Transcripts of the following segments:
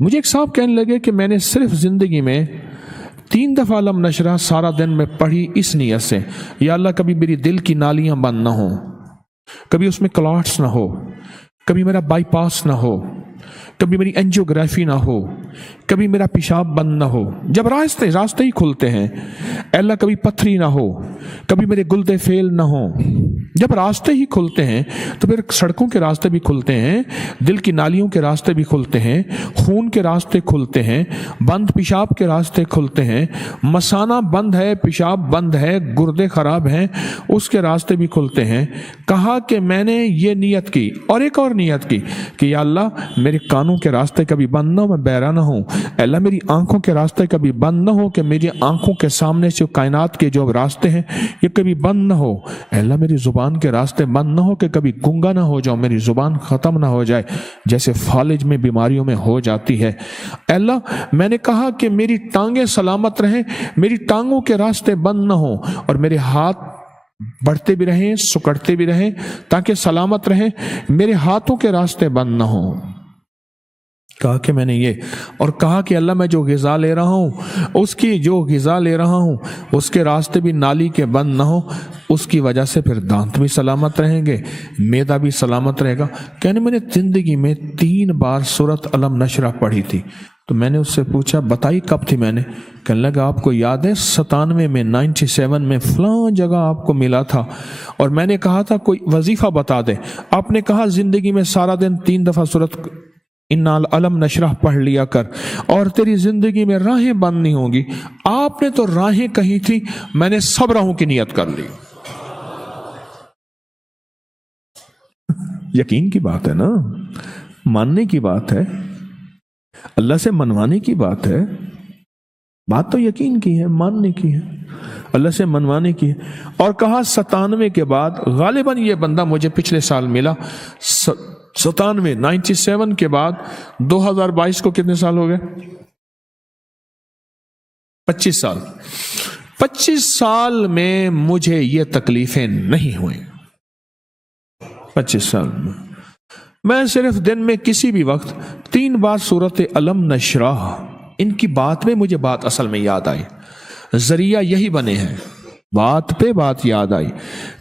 मुझे एक साहब कहने लगे कि मैंने सिर्फ जिंदगी में 3 दफा अलम नशरा सारा दिन में पढ़ी इस नियत से, या अल्लाह कभी मेरी दिल की नालियां बंद ना हो, कभी उसमें क्लॉट्स ना हो, कभी मेरा बाईपास ना हो, कभी मेरी एंजियोग्राफी ना हो, कभी मेरा पेशाब बंद ना हो। जब रास्ते ही खुलते हैं, अल्लाह कभी पथरी ना हो, कभी मेरे गुर्दे फेल ना हो। जब रास्ते ही खुलते हैं तो फिर सड़कों के रास्ते भी खुलते हैं, दिल की नालियों के रास्ते भी खुलते हैं, खून के रास्ते खुलते हैं, बंद पेशाब के रास्ते खुलते हैं, मसाना बंद है, पेशाब बंद है, गुर्दे खराब हैं, उसके रास्ते भी खुलते हैं। कहा कि मैंने ये नियत की और एक और नियत की कि या अल्लाह मेरे कानों के रास्ते कभी बंद ना हो, मैं बहरा ना हूँ। अल्लाह मेरी आंखों के रास्ते कभी बंद ना हो कि मेरी आंखों के सामने से कायनात के जो रास्ते हैं ये कभी बंद ना हो। अल्लाह मेरी जुबान के रास्ते बंद ना हो कि कभी गूंगा ना हो जाऊं, मेरी जुबान खत्म ना हो जाए जैसे फालिज में बीमारियों में हो जाती है। अल्लाह मैंने कहा कि मेरी टांगें सलामत रहें, मेरी टांगों के रास्ते बंद ना हो, और मेरे हाथ बढ़ते भी रहें, सुकड़ते भी रहें ताकि सलामत रहें, मेरे हाथों के रास्ते बंद ना हो। कहा कि मैंने ये, और कहा कि अल्लाह मैं जो ग़िज़ा ले रहा हूँ, उसकी जो ग़िज़ा ले रहा हूँ उसके रास्ते भी नाली के बंद ना हो, उसकी वजह से फिर दांत भी सलामत रहेंगे, मैदा भी सलामत रहेगा। कहने मैंने ज़िंदगी में 3 बार सूरत अलम नशरा पढ़ी थी। तो मैंने उससे पूछा बताई कब थी? मैंने कहने लगा आपको याद है 97 में 97 में फलां जगह आपको मिला था और मैंने कहा था कोई वजीफा बता दे। आपने कहा जिंदगी में सारा दिन 3 दफा सूरत इन्ना अलम नशरा पढ़ लिया कर और तेरी जिंदगी में राहें बंद नहीं होंगी। आपने तो राहें कही थी, मैंने सब राहों की नियत कर ली। यकीन की बात है ना, मानने की बात है, अल्लाह से मनवाने की बात है। बात तो यकीन की है, मानने की है, अल्लाह से मनवाने की है। और कहा 97 के बाद गालिबन ये बंदा मुझे पिछले साल मिला, 97 के बाद 2022 को कितने साल हो गए? 25 साल। 25 साल में मुझे ये तकलीफें नहीं हुई। 25 साल में मैं सिर्फ दिन में किसी भी वक्त 3 बार सूरत अलम नशरा, इनकी बात में मुझे बात असल में याद आई, जरिया यही बने हैं, बात पे बात याद आई।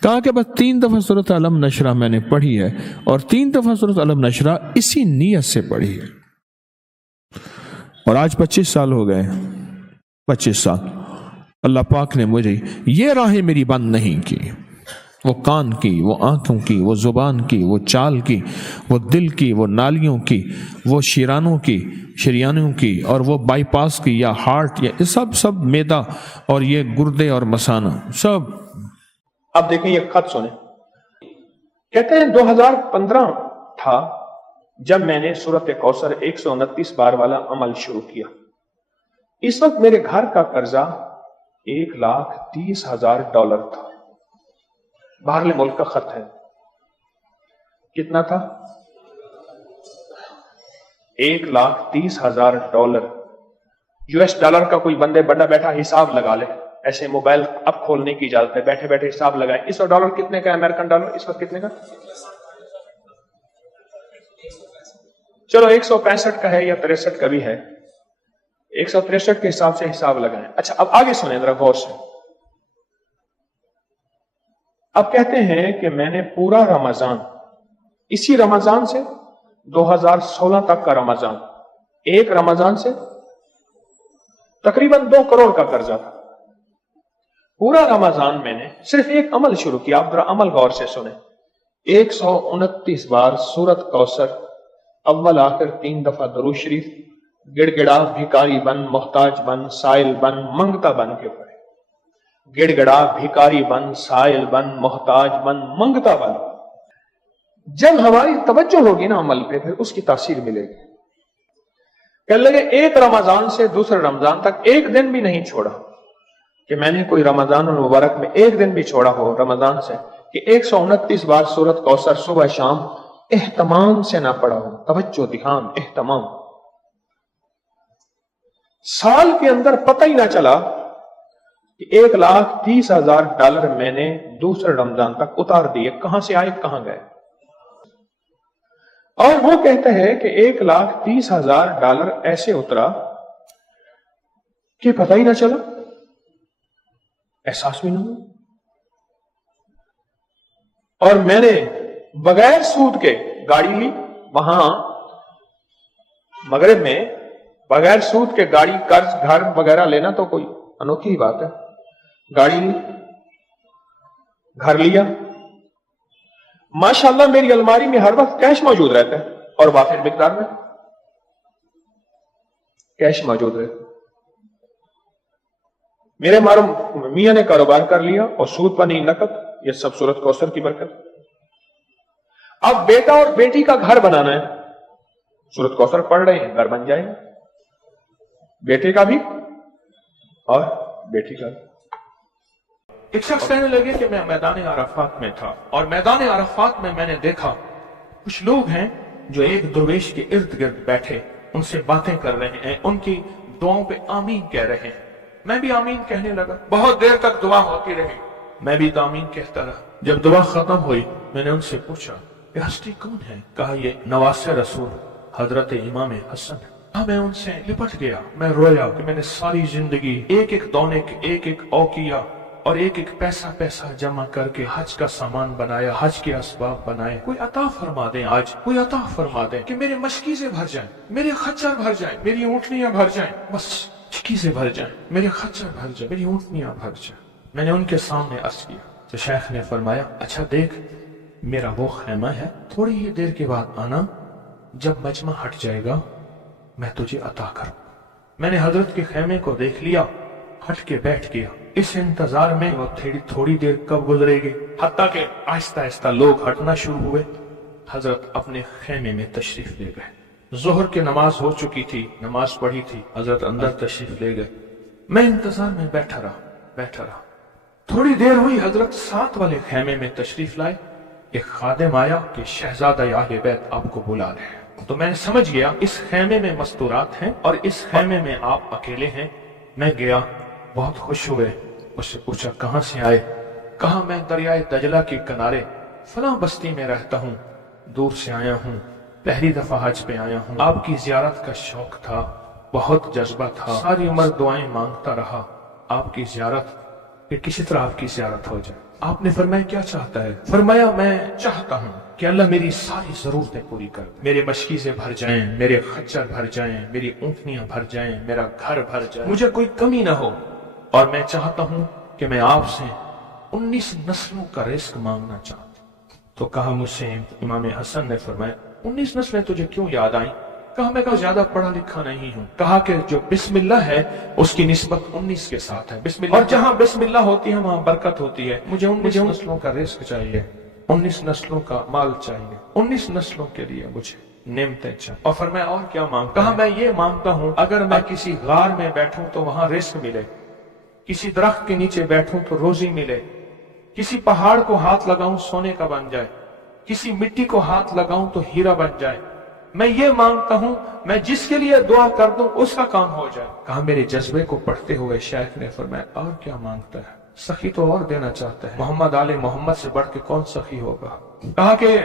कहा कि बस 3 दफा सूरत अलम नशरा मैंने पढ़ी है और 3 दफा सूरत अलम नशरा इसी नीयत से पढ़ी है। और आज 25 साल हो गए, 25 साल अल्लाह पाक ने मुझे ये राहें मेरी बंद नहीं की, वो कान की, वो आंखों की, वो जुबान की, वो चाल की, वो दिल की, वो नालियों की, वो शिरानों की, शरियानों की, और वो बाईपास की या हार्ट या सब मैदा और ये गुर्दे और मसाना सब। अब देखें ये खत सुने, कहते हैं 2015 था जब मैंने सूरत कौसर 129 बार वाला अमल शुरू किया। इस वक्त मेरे घर का कर्जा $1,30,000 था। बाहरले मुल्क का खत है। कितना था? $1,30,000। US डॉलर का कोई बंदे बड़ा बैठा हिसाब लगा ले, ऐसे मोबाइल अब खोलने की इजाजत है, बैठे बैठे हिसाब लगाए। इस वक्त डॉलर कितने का है? अमेरिकन डॉलर इस वक्त कितने का? चलो 165 का है या 63 का भी है, 163 के हिसाब से हिसाब लगाएं। अच्छा अब आगे सुने जरा गौर से। अब कहते हैं कि मैंने पूरा रमजान, इसी रमजान से 2016 तक का रमजान, एक रमजान से तकरीबन 2 करोड़ का कर्जा था। पूरा रमजान मैंने सिर्फ एक अमल शुरू किया। आप जरा अमल गौर से सुने। 129 बार सूरत कौसर, अव्वल आखिर 3 दफा दरूद शरीफ, गिड़गिड़ा भिकारी बन, मोहताज बन, साइल बन, मंगता बन के पढ़े। गिड़गिड़ा भिकारी बन, साइल बन, मोहताज बन, मंगता बन। जब हमारी तवज्जो होगी ना अमल पे, फिर उसकी तासीर मिलेगी। कह लगे एक रमजान से दूसरे रमजान तक एक दिन भी नहीं छोड़ा कि मैंने कोई रमजान और मुबारक में एक दिन भी छोड़ा हो रमजान से कि 129 बार सूरत कौसर सुबह शाम एहतमाम से ना पढ़ा हो। तवज्जो, ध्यान, एहतमाम। साल के अंदर पता ही ना चला कि $1,30,000 मैंने दूसरे रमजान तक उतार दिए। कहां से आए, कहां गए? اور وہ کہتے ہیں کہ 1,30,000 ڈالر ایسے اترا کہ پتہ ہی نہ چلا، احساس بھی نہ ہوا، اور میں نے بغیر سود کے گاڑی لی۔ وہاں مغرب میں بغیر سود کے گاڑی، قرض، گھر وغیرہ لینا تو کوئی انوکھی ہی بات ہے۔ گاڑی لی، گھر لیا، ماشاءاللہ میری الماری میں ہر وقت کیش موجود رہتا ہے، اور وافر مقدار میں کیش موجود رہتا ہے۔ میرے میاں نے کاروبار کر لیا اور سود پر نہیں، نقد، یہ سب سورۃ کوثر کی برکت۔ اب بیٹا اور بیٹی کا گھر بنانا ہے، سورۃ کوثر پڑھ رہے ہیں، گھر بن جائے گا، بیٹے کا بھی اور بیٹی کا بھی۔ ایک شخص کہنے لگے کہ میں میدان عرفات میں تھا، اور میدان عرفات میں میں نے دیکھا کچھ لوگ ہیں جو ایک درویش کے ارد گرد بیٹھے ان سے باتیں کر رہے ہیں، ان کی دعاؤں پہ آمین کہہ رہے ہیں۔ میں بھی آمین کہنے لگا، بہت دیر تک دعا ہوتی رہی، میں بھی آمین کہتا رہا۔ جب دعا ختم ہوئی میں نے ان سے پوچھا یہ ہستی کون ہے؟ کہا یہ نواسہ رسول حضرت امام حسن ہے۔ میں ان سے لپٹ گیا، میں رویا کہ میں نے ساری زندگی ایک ایک دونے کے ایک ایک اوقیہ اور ایک ایک پیسہ پیسہ جمع کر کے حج کا سامان بنایا، حج کے اسباب بنائے۔ کوئی عطا فرما دیں، آج کوئی عطا فرما دیں کہ میرے مشکیزیں بھر جائیں، میرے خچر بھر جائیں، میری اونٹنیاں بھر جائیں، بس مشکیزیں بھر جائیں، میرے خچر بھر جائیں، میری اونٹنیاں بھر جائیں۔ میں نے ان کے سامنے عرض کیا تو شیخ نے فرمایا اچھا دیکھ، میرا وہ خیمہ ہے، تھوڑی ہی دیر کے بعد آنا، جب مجمع ہٹ جائے گا میں تجھے عطا کروں۔ میں نے حضرت کے خیمے کو دیکھ لیا، ہٹ کے بیٹھ گیا، اس انتظار میں وہ تھوڑی دیر کب گزرے گی، حتیٰ کہ آہستہ آہستہ لوگ ہٹنا شروع ہوئے۔ حضرت اپنے خیمے میں تشریف لے گئے، ظہر کی نماز ہو چکی تھی، نماز پڑھی تھی، حضرت اندر تشریف لے گئے۔ میں انتظار میں بیٹھا رہا۔ تھوڑی دیر ہوئی، حضرت ساتھ والے خیمے میں تشریف لائے، ایک خادم آیا کہ شہزادہ اہل بیت آپ کو بلا رہے ہیں۔ تو میں نے سمجھ گیا اس خیمے میں مستورات ہیں اور اس خیمے میں آپ اکیلے ہیں۔ میں گیا، بہت خوش ہوئے، اس سے پوچھا کہاں سے آئے؟ کہا میں دریائے دجلہ کے کنارے فلاں بستی میں رہتا ہوں، دور سے آیا ہوں، پہلی دفعہ حج پہ آیا ہوں، آپ کی زیارت کا شوق تھا، بہت جذبہ تھا، ساری عمر دعائیں مانگتا رہا آپ کی زیارت، کہ کسی طرح آپ کی زیارت ہو جائے۔ آپ نے فرمایا کیا چاہتا ہے؟ فرمایا میں چاہتا ہوں کہ اللہ میری ساری ضرورتیں پوری کر دے، میرے مشکیزیں بھر جائیں، میرے خچر بھر جائیں، میری اونٹنیاں بھر جائیں، میرا گھر بھر جائے، مجھے کوئی کمی نہ ہو، اور میں چاہتا ہوں کہ میں آپ سے 19 نسلوں کا رزق مانگنا چاہتا ہوں۔ تو کہا مجھ سے امام حسن نے فرمایا 19 نسلیں تجھے کیوں یاد آئیں؟ کہا میں زیادہ پڑھا لکھا نہیں ہوں۔ کہا کہ جو بسم اللہ ہے اس کی نسبت 19 کے ساتھ ہے، بسم اللہ، اور جہاں بسم اللہ ہوتی ہے وہاں برکت ہوتی ہے، مجھے 19 نسلوں کا رزق چاہیے، 19 نسلوں کا مال چاہیے، 19 نسلوں کے لیے مجھے نعمتیں چاہیے۔ اور فرمایا اور کیا مانگتا؟ کہا میں یہ مانگتا ہوں اگر میں کسی غار میں بیٹھوں تو وہاں رزق ملے، کسی درخت کے نیچے بیٹھوں تو روزی ملے، کسی پہاڑ کو ہاتھ لگاؤں سونے کا بن جائے، کسی مٹی کو ہاتھ لگاؤں تو ہیرا بن جائے، میں یہ مانگتا ہوں میں جس کے لیے دعا کر دوں اس کا کام ہو جائے۔ کہا میرے جذبے کو پڑھتے ہوئے شیخ نے فرمایا اور کیا مانگتا ہے؟ سخی تو اور دینا چاہتا ہے، محمد آل محمد سے بڑھ کے کون سخی ہوگا؟ کہا کہ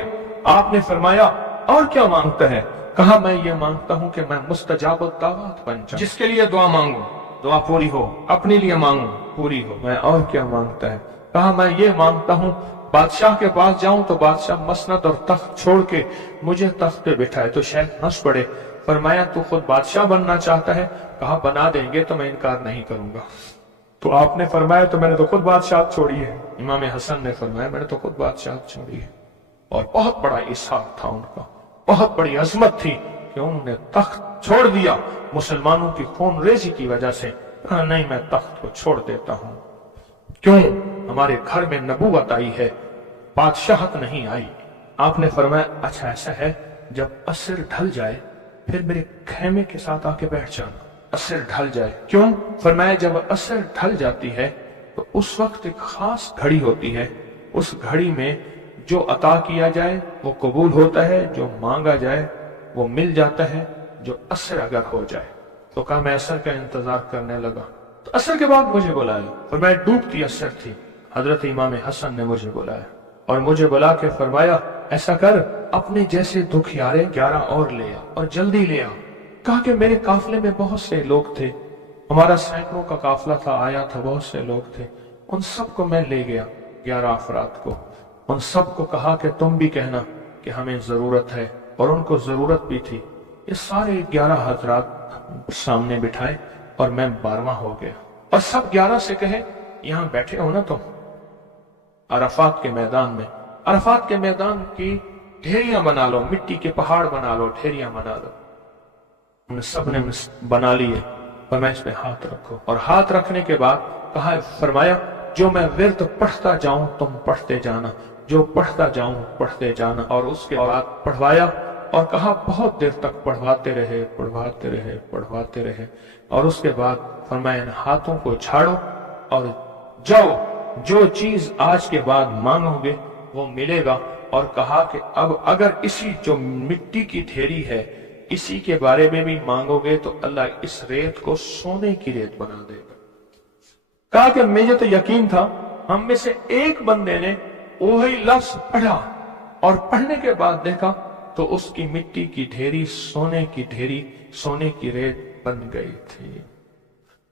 آپ نے فرمایا اور کیا مانگتا ہے؟ کہا میں یہ مانگتا ہوں کہ میں مستجاب الدعوات بن جاؤں، جس کے لیے دعا مانگوں دعا پوری ہو، اپنے لیے مانگوں پوری ہو۔ میں اور کیا مانگتا ہے؟ کہا میں یہ مانگتا ہوں بادشاہ کے پاس جاؤں تو بادشاہ مسند اور تخت چھوڑ کے مجھے تخت پہ بٹھائے۔ تو شیخ ہنس پڑے، فرمایا تو خود بادشاہ بننا چاہتا ہے؟ کہا بنا دیں گے تو میں انکار نہیں کروں گا۔ تو آپ نے فرمایا تو میں نے تو خود بادشاہت چھوڑی ہے۔ امام حسن نے فرمایا میں نے تو خود بادشاہت چھوڑی ہے۔ اور بہت بڑا اسحاق تھا ان کا، بہت بڑی عظمت تھی کہ انہوں نے تخت چھوڑ دیا مسلمانوں کی خون ریزی کی وجہ سے۔ کہا نہیں میں تخت کو چھوڑ دیتا ہوں، کیوں؟ ہمارے گھر میں نبوت آئی ہے، بادشاہت نہیں آئی۔ آپ نے فرمایا اچھا ایسا ہے، جب عصر ڈھل جائے پھر میرے خیمے کے ساتھ آ کے بیٹھ جانا۔ عصر ڈھل جائے کیوں؟ فرمایا جب عصر ڈھل جاتی ہے تو اس وقت ایک خاص گھڑی ہوتی ہے، اس گھڑی میں جو عطا کیا جائے وہ قبول ہوتا ہے، جو مانگا جائے وہ مل جاتا ہے، جو عصر اگر ہو جائے۔ تو کہا میں عصر کا انتظار کرنے لگا، تو عصر کے بعد مجھے بلایا، فرمایا ڈوبتی عصر تھی، حضرت امام حسن نے مجھے بلایا اور مجھے بلا کے فرمایا ऐसा कर, अपने जैसे दुखियारे 11 और ले आ और जल्दी ले आ। कहा कि मेरे काफले में बहुत से लोग थे, हमारा सैकड़ों का काफला था, आया था, बहुत से लोग थे, उन सबको मैं ले गया, 11 अफराद को। उन सबको कहा कि तुम भी कहना कि हमें जरूरत है, और उनको जरूरत भी थी। ये सारे 11 हजरात सामने बिठाए और मैं 12वां हो गया। और सब 11 से कहे, यहां बैठे हो ना तुम अरफात के मैदान में, अरफात के मैदान की ढेरियां बना लो, मिट्टी के पहाड़ बना लो, ढेरियां बना लो। उन सब ने बना लिए, और मैं इस पे हाथ रखो। और हाथ रखने के बाद कहा, फरमाया जो मैं विर्द पढ़ता जाऊं तुम पढ़ते जाना, जो पढ़ता जाऊं पढ़ते जाना। और उसके बाद पढ़वाया और कहा बहुत देर तक पढ़वाते रहे, पढ़वाते रहे, पढ़वाते रहे। और उसके बाद फरमाया इन हाथों को छाड़ो और जाओ, जो चीज आज के बाद मांगोगे वो मिलेगा। और कहा कि अब अगर इसी जो मिट्टी की ढेरी है इसी के बारे में भी मांगोगे तो अल्लाह इस रेत को सोने की रेत बना देगा। कहा कि मुझे तो यकीन था, हम में से एक बंदे ने वही लफ्ज पढ़ा और पढ़ने के बाद देखा तो उसकी मिट्टी की ढेरी सोने की ढेरी, सोने की रेत बन गई थी।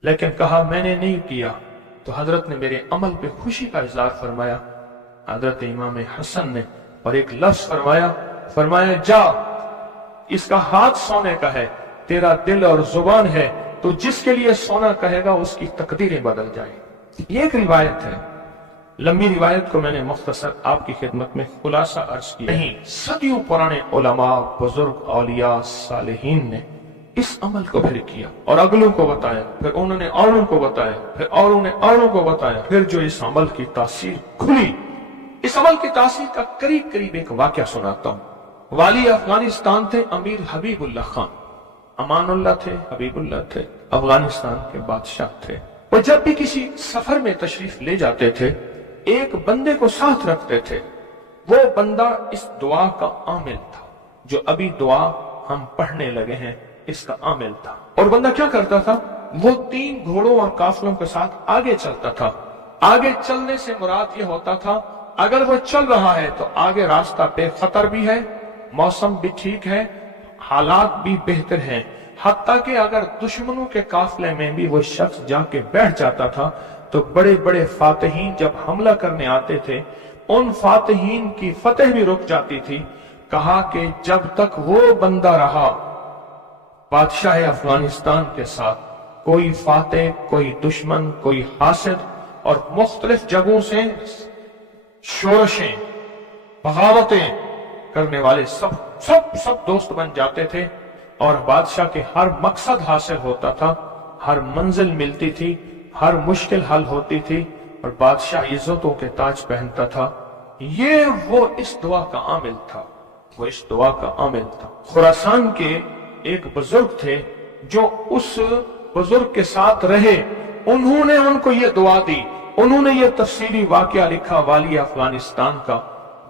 लेकिन कहा मैंने नहीं किया। तो हजरत ने मेरे अमल पे खुशी का इजहार फरमाया, हजरत इमाम हसन ने, और एक लफ्ज फरमाया, फरमाया जा, इसका हाथ सोने का है, तेरा दिल और जुबान है, तो जिसके लिए सोना कहेगा उसकी तकदीरें बदल जाए। ये एक रिवायत है, लंबी रिवायत को मैंने मुख्तसर आपकी खिदमत में खुलासा अर्ज किया। नहीं, सदियों पुराने उलमा, बुजुर्ग, औलिया, सालिहीन ने इस अमल को फिर किया और अगलों को बताया, फिर उन्होंने औरों को बताया, फिर औरों ने औरों को बताया। फिर जो इस अमल की तासीर खुली, इस अमल की तासीर का करीब करीब एक वाकया सुनाता हूं। वाली अफगानिस्तान थे अमीर हबीबुल्लाह खान, अमानुल्लाह थे, हबीबुल्लाह थे, अफगानिस्तान के बादशाह थे। वो जब भी किसी सफर में तशरीफ ले जाते थे एक बंदे को साथ रखते थे। वो बंदा इस दुआ का आमिल था, जो अभी दुआ हम पढ़ने लगे हैं इसका आमिल था। और बंदा क्या करता था, वो 3 घोड़ों और काफलों के साथ आगे चलता था। आगे चलने से मुराद ये होता था अगर वो चल रहा है तो आगे रास्ता बेखतर भी है, मौसम भी ठीक है, हालात भी बेहतर हैं। हत्ता कि अगर दुश्मनों के काफले में भी वो शख्स जाके बैठ जाता था तो बड़े बड़े फातिहीन जब हमला करने आते थे उन फातिहीन की फतेह भी रुक जाती थी। कहा कि जब तक वो बंदा रहा बादशाह अफगानिस्तान के साथ, कोई फातेह, कोई दुश्मन, कोई हासिद और मुख्तलिफ जगहों से शोरशें, बगावतें करने वाले सब दोस्त बन जाते थे और बादशाह के हर मकसद हासिल होता था, हर मंजिल मिलती थी, हर मुश्किल हल होती थी और बादशाह इज्जतों के ताज पहनता था। ये वो इस दुआ का आमिल था, वो इस दुआ का आमिल था। खुरासान के एक बुजुर्ग थे जो उस बुजुर्ग के साथ रहे, उन्होंने उनको ये दुआ दी, उन्होंने ये तफसीली वाकया लिखा वाली अफगानिस्तान का,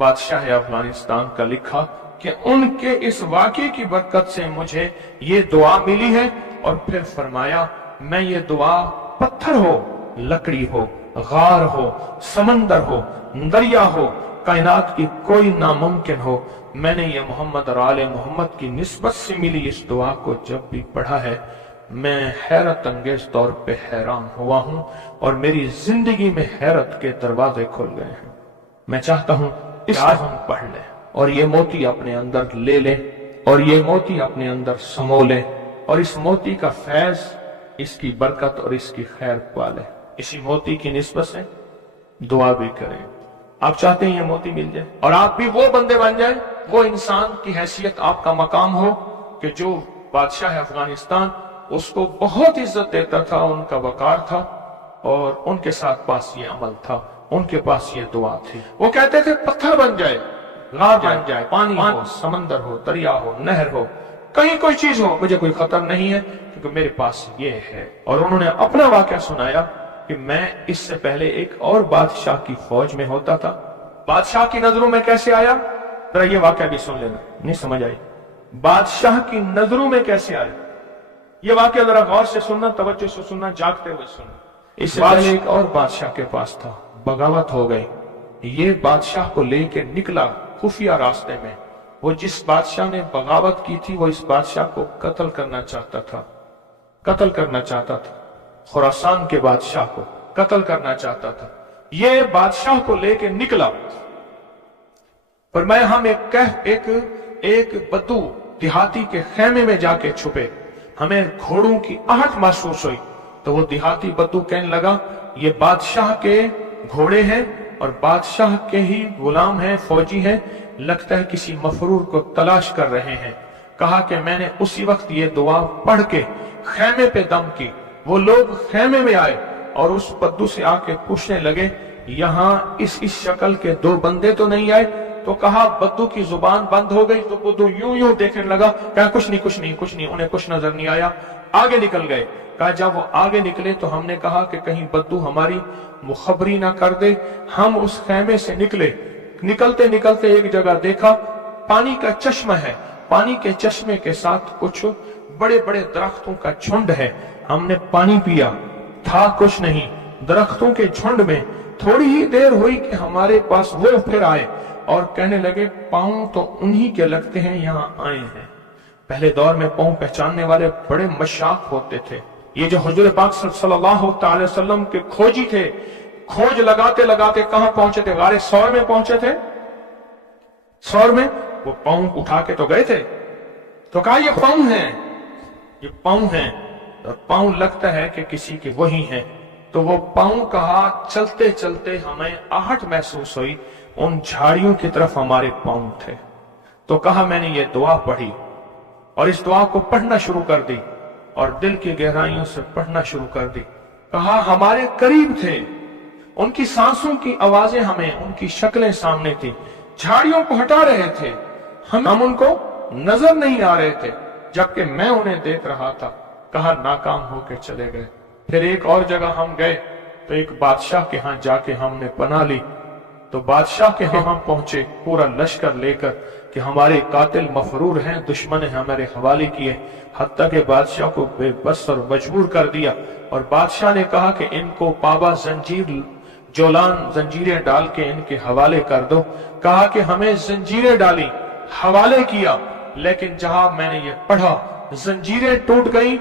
बादशाह अफगानिस्तान का लिखा कि उनके इस वाकये की बरकत से मुझे ये दुआ मिली है। और फिर फरमाया मैं ये दुआ पत्थर हो, लकड़ी हो, गार हो, समंदर हो, दरिया हो, कायनात की कोई नामुमकिन हो, मैंने ये मोहम्मद और आले मोहम्मद की निस्बत से मिली इस दुआ को जब भी पढ़ा है मैं हैरत अंगेज तौर पे हैरान हुआ हूं और मेरी जिंदगी में हैरत के दरवाजे खुल गए हैं। मैं चाहता हूं इस आज हम पढ़ लें और ये मोती अपने अंदर ले लें और ये मोती अपने अंदर समो लें और इस मोती का फैज, इसकी बरकत और इसकी खैर पाले। इसी मोती की निस्बत से दुआ भी करें। आप चाहते हैं ये मोती मिल जाए और आप भी वो बंदे बन जाए, वो इंसान की हैसियत आपका मकाम हो कि जो बादशाह अफगानिस्तान उसको बहुत इज्जत देता था, उनका वकार था और उनके साथ पास ये अमल था, उनके पास ये दुआ थी। वो कहते थे पत्थर बन जाए, गार बन जाए, पानी हो, समंदर हो, दरिया हो, नहर हो, कहीं कोई चीज हो, मुझे कोई खतर नहीं है क्योंकि मेरे पास ये है। और उन्होंने अपना वाकया सुनाया कि मैं इससे पहले एक और बादशाह की फौज में होता था। बादशाह की नजरों में कैसे आया, जरा ये वाकया भी सुन लेना, नहीं समझ आई। बादशाह की नजरों में कैसे आया, ये वाकया जरा गौर से सुनना, तवज्जो से सुनना, जागते हुए सुनना। इससे पहले एक और बादशाह के पास था, बगावत हो गई, ये बादशाह को लेके निकला खुफिया रास्ते में। वो जिस बादशाह ने बगावत की थी वो इस बादशाह को कत्ल करना चाहता था, खुरासान के बादशाह को कत्ल करना चाहता था। ये बादशाह को लेके निकला, पर मैं हम एक बद्दू देहाती के खेमे में जाके छुपे। हमें घोड़ों की आहट महसूस हुई, तो वो देहाती बद्दू कहने लगा ये बादशाह के घोड़े हैं और बादशाह के ही गुलाम हैं, फौजी हैं, लगता है किसी मफरूर को तलाश कर रहे हैं। कहा कि मैंने उसी वक्त ये दुआ पढ़ के खेमे पे दम की। वो लोग खेमे में आए और उस बद्दू से आके पूछने लगे यहाँ इस शक्ल के दो बंदे तो नहीं आए? तो कहा, बद्दू की जुबान बंद हो गई। तो बद्दू यूं देखने लगा, कहा कुछ नहीं, उन्हें कुछ नजर नहीं आया, आगे निकल गए। कहा जब वो आगे निकले तो हमने कहा कि कहीं बद्दू हमारी मुखबरी ना कर दे। हम उस खेमे से निकलते निकलते एक जगह देखा पानी का चश्मा है, पानी के चश्मे के साथ कुछ बड़े बड़े दरख्तों का झुंड है। हमने पानी पिया, था कुछ नहीं, दरख्तों के झुंड में। थोड़ी ही देर हुई कि हमारे पास वो फिर आए और कहने लगे पांव तो उन्हीं के लगते हैं, यहाँ आए हैं। पहले दौर में पांव पहचानने वाले बड़े मशाक होते थे। ये जो हुजूर पाक सल्लल्लाहु अलैहि वसल्लम के खोजी थे, खोज लगाते लगाते कहां पहुंचे थे? गारे सौर में पहुंचे थे। सौर में वो पांव उठा के तो गए थे, तो कहा ये पांव हैं, और पांव लगता है कि किसी के वही हैं। तो वो पांव कहा चलते चलते हमें आहट महसूस हुई, उन झाड़ियों की तरफ हमारे पांव थे। तो कहा मैंने ये दुआ पढ़ी और इस दुआ को पढ़ना शुरू कर दी और दिल की गहराइयों से पढ़ना शुरू कर दी। कहा हमारे करीब थे, उनकी सांसों की आवाजें हमें, उनकी शक्लें सामने थी, झाड़ियों को हटा रहे थे, हम उनको नजर नहीं आ रहे थे, जबकि मैं उन्हें देख रहा था। कहा नाकाम होकर चले गए। फिर एक और जगह हम गए तो एक बादशाह के यहाँ जाके हमने पनाह ली। तो बादशाह के यहाँ पहुंचे पूरा लश्कर लेकर कि हमारे कातिल मफरूर हैं, दुश्मन है हमारे हवाले किए। हत्ता के बादशाह को बेबस और मजबूर कर दिया और बादशाह ने कहा कि इनको पाबा जंजीरें डाल के इनके हवाले कर दो। कहा कि हमें जंजीरें डाली, हवाले किया, लेकिन जहां मैंने ये पढ़ा जंजीरें टूट गई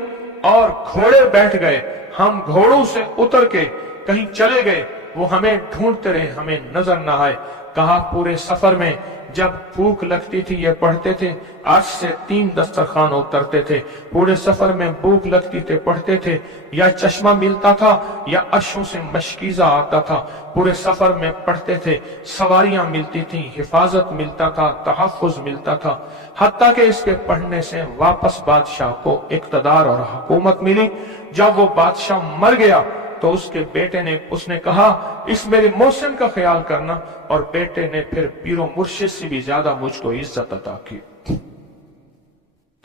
और घोड़े बैठ गए। हम घोड़ों से उतर के कहीं चले गए, वो हमें ढूंढते रहे, हमें नजर ना आए। कहा पूरे सफर में जब भूख लगती थी ये पढ़ते थे, आज से 3 दस्तरखान उतरते थे। पूरे सफर में भूख लगती थे पढ़ते थे, या चश्मा मिलता था या अश्कों से मशकीजा आता था। पूरे सफर में पढ़ते थे, सवारियां मिलती थी, हिफाजत मिलता था, तहफ़्फ़ुज़ मिलता था। हत्ता के इसके पढ़ने से वापस बादशाह को इक़्तिदार और हुकूमत मिली। जब वो बादशाह मर गया तो उसके बेटे ने, उसने कहा इस मेरे मोहसिन का ख्याल करना, और बेटे ने फिर पीरो मुर्शिद से भी ज्यादा मुझको इज्जत अता की।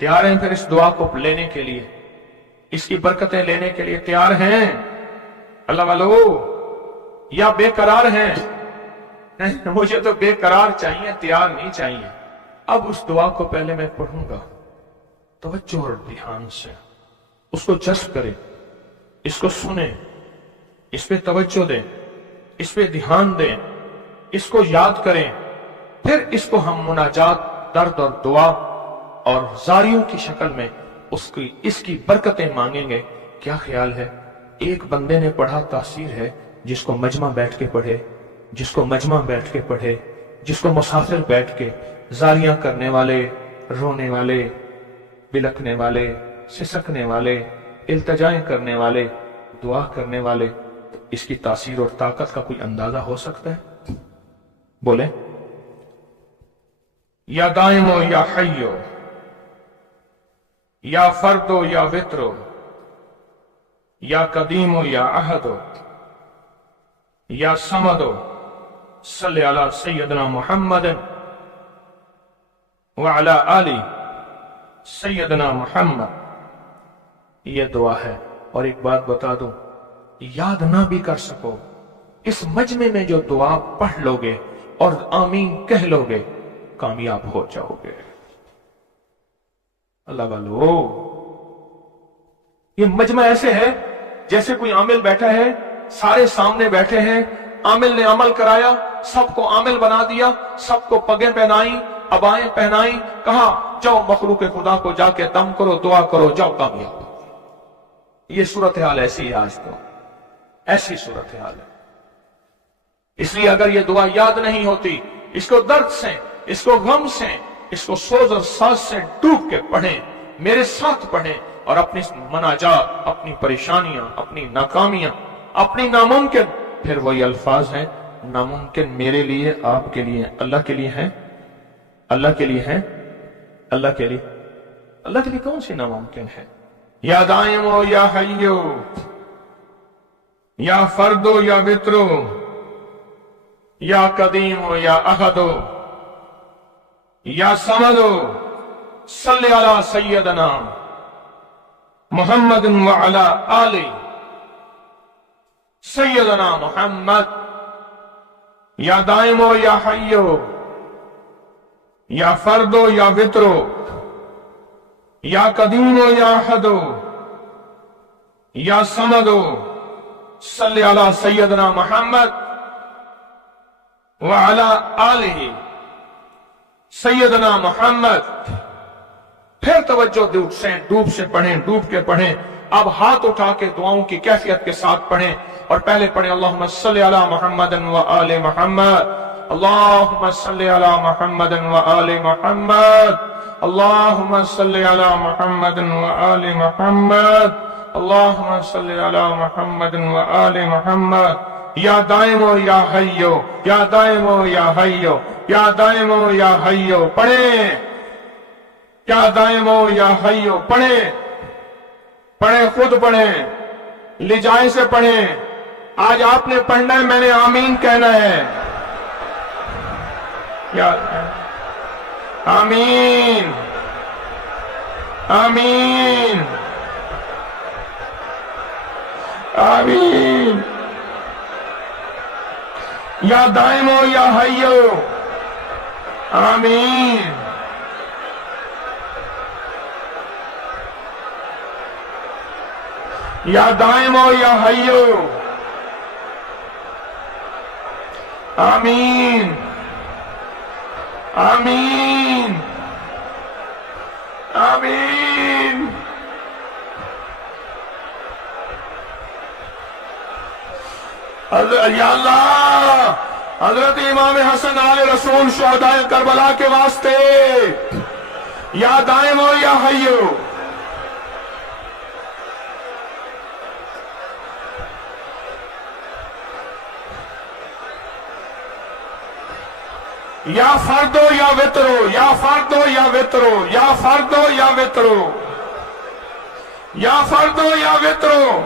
तैयार हैं फिर इस दुआ को लेने के लिए, इसकी बरकतें लेने के लिए तैयार हैं अल्लाह वालो, या बेकरार हैं? नहीं, मुझे तो बेकरार चाहिए, तैयार नहीं चाहिए। अब उस दुआ को पहले मैं पढ़ूंगा, तवज्जो और ध्यान से उसको जज्ब करें, इसको सुने, इस पे तवज्जो दें, इस पे ध्यान दें, इसको याद करें। फिर इसको हम मुनाजात, दर्द और दुआ और जारियों की शक्ल में इसकी बरकतें मांगेंगे। क्या ख्याल है? एक बंदे ने पढ़ा तासीर है, जिसको मजमा बैठ के पढ़े, जिसको मुसाफिर बैठ के जारियां करने वाले, रोने वाले, बिलखने वाले, सिसकने वाले, इल्तजाएं करने वाले, दुआ करने वाले, इसकी तासीर और ताकत का कोई अंदाजा हो सकता है? बोले या दाइमो या हय्यो, या फर्दो या वित्रो, या कदीमो या अहदो, या समदो, सल्ली अला सय्यदना मुहम्मद व अला आली सय्यदना मुहम्मद। यह दुआ है। और एक बात बता दूं, याद ना भी कर सको, इस मजमे में जो दुआ पढ़ लोगे और आमीन कह लोगे, कामयाब हो जाओगे। अल्लाह वालो, ये मजमा ऐसे है जैसे कोई आमिल बैठा है, सारे सामने बैठे हैं, आमिल ने अमल कराया, سب کو عامل بنا دیا، سب کو پگیں پہنائی، ابائیں پہنائی، کہا جاؤ مخلوق خدا کو جا کے دم کرو، دعا کرو، جاؤ کامیاب۔ یہ صورتحال ایسی ہے آج تو، ایسی صورتحال ہے۔ اس لیے اگر یہ دعا یاد نہیں ہوتی، اس کو درد سے، اس کو غم سے، اس کو سوز اور ساز سے ڈوب کے پڑھیں، میرے ساتھ پڑھیں، اور اپنی مناجات، اپنی پریشانیاں، اپنی ناکامیاں، اپنی ناممکن، پھر وہی الفاظ ہیں، ناممکن میرے لیے، آپ کے لیے، اللہ کے لیے ہیں، اللہ کے لیے ہیں، اللہ کے لیے، اللہ کے لیے کون سی ناممکن ہے؟ یا دائم ہو یا حیو، یا فرد ہو یا وتر ہو، یا قدیم ہو یا احد ہو، یا صمد ہو، صلی علی سیدنا محمد وعلی آل سیدنا محمد۔ یا دائم ہو یا حی ہو، یا فرد ہو یا وتر ہو، یا قدیم ہو یا احد ہو، یا صمد ہو، صلی علی سیدنا محمد وعلی آل سیدنا محمد۔ پھر توجہ ڈوب سے پڑھیں، ڈوب کے پڑھیں۔ اب ہاتھ اٹھا کے دعاؤں کی کیفیت کے ساتھ پڑھیں، اور پہلے پڑھیں اللہم صلی علی محمد وآل محمد، اللہم صلی علی محمد وآل محمد، اللہم صلی علی محمد وآل محمد، اللہم صلی علی محمد وآل محمد۔ یا دائم ہو یا حیو، یا دائم ہو یا حیو، یا دائم ہو یا حیو، پڑھیں، یا دائم ہو یا حیو، پڑھیں، پڑھیں، خود پڑھیں، لجائے سے پڑھیں۔ آج آپ نے پڑھنا ہے، میں نے آمین کہنا ہے، یا آمین، آمین، آمین۔ یا دائم ہو یا حیو، آمین۔ یا دائم ہو یا حیو، آمین، آمین، آمین۔ یا اللہ، حضرت امام حسن آل رسول شہداء کربلا کے واسطے، یا دائم ہو یا حیو، یا فرد ہو یا وتر ہو، یا فرد ہو یا وتر ہو، یا فرد ہو یا وتر ہو، یا فرد ہو یا وتر ہو،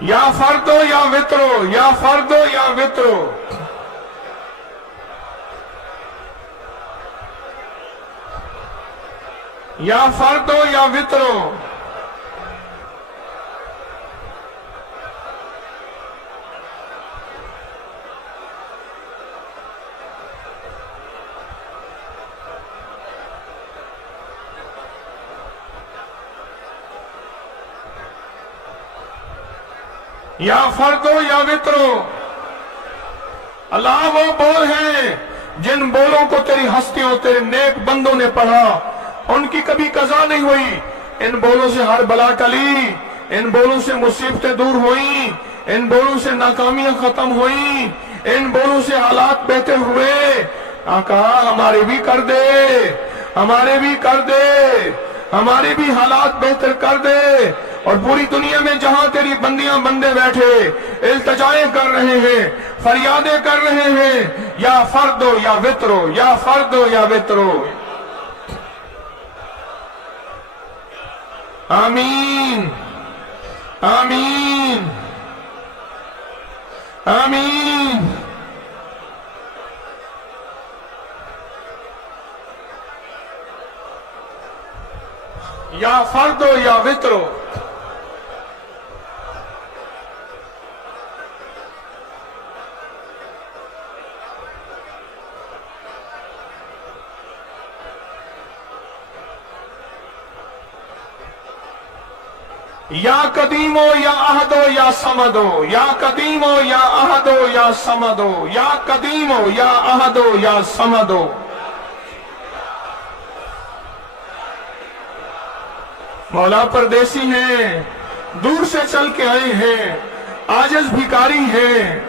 یا فرد ہو یا وتر ہو، یا فرد ہو یا وتر ہو، یا فرد ہو یا وتر ہو۔ یا فرد ہو یا وتر ہو۔ اللہ وہ بول ہیں جن بولوں کو تیری ہستیوں، تیرے نیک بندوں نے پڑھا، ان کی کبھی قضا نہیں ہوئی۔ ان بولوں سے ہر بلا ٹلی، ان بولوں سے مصیبتیں دور ہوئیں، ان بولوں سے ناکامیاں ختم ہوئیں، ان بولوں سے حالات بہتر ہوئے۔ آقا ہمارے بھی کر دے، ہمارے بھی کر دے، ہمارے بھی حالات بہتر کر دے۔ اور پوری دنیا میں جہاں تیری بندیاں بندے بیٹھے التجائیں کر رہے ہیں، فریادیں کر رہے ہیں، یا فرد ہو یا وتر ہو، یا فرد ہو یا وتر ہو۔ آمین، آمین، آمین۔ یا فرد ہو یا وتر ہو۔ یا قدیمو یا احدو یا سمدو، یا قدیمو یا احدو یا سمدو، یا قدیمو یا احدو یا سمدو۔ مولا پردیسی ہیں، دور سے چل کے آئے ہیں، عاجز بھکاری ہیں،